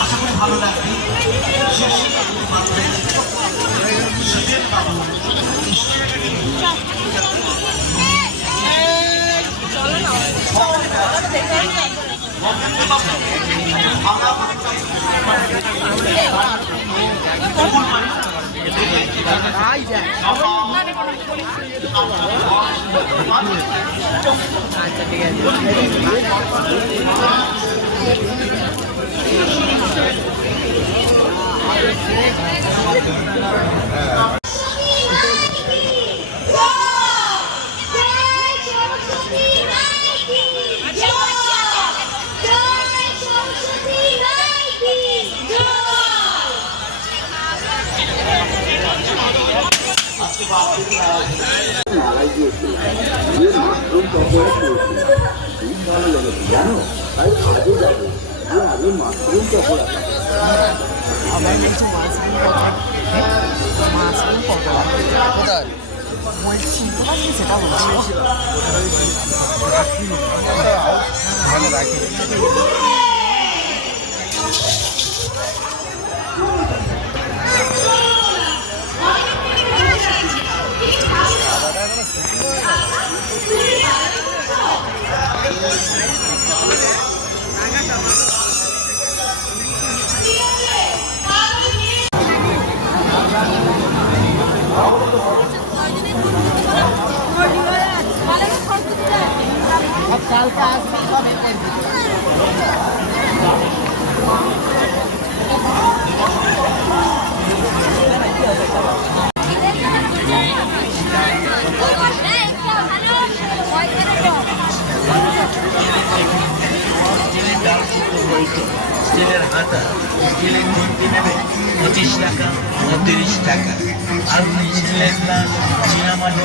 আশা করি ভালো লাগবে। জানো তাই আজও যাবো আগে মাশরুম পকোড়া আবার কিছু মাশরুম পকোড়া কোথায় বলছি তোমার কি সেটা বলছি ভালো রাখি কালকে আসবে স্টিলের হাতা স্টিলের খুন্তি নেবে 25 টাকা 29 টাকা আর স্টিলের গ্লাস চীনামাটি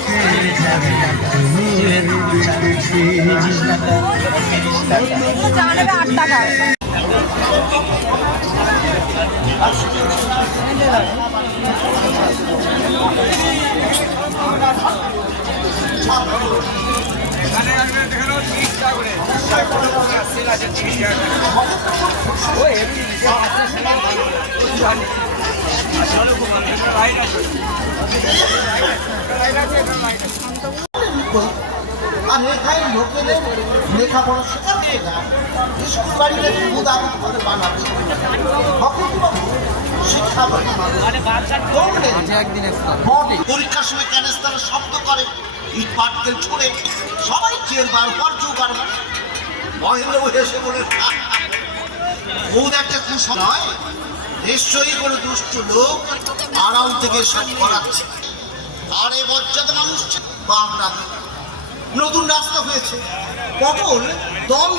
স্টিলের চাবি স্টিলের 25 টাকা 30 টাকা 8 টাকা আর এখানে লোকেদের লেখাপড়া শেখাচ্ছে না স্কুল বাড়িতে বানাবে শিক্ষা পরীক্ষার সময় ক্যানেস্তারা শব্দ করে ইট পাটকেল ছুড়ে সবাই চেয়ার বার জোগাড় করে মহেন্দ্র এসে বলে বহুত একটা কুশল নয় নিশ্চয়ই কোনো দুষ্ট লোক আড়াল থেকে সব করাচ্ছে আর এই বজ্জাত মানুষ নতুন রাস্তা হয়েছে পটল দল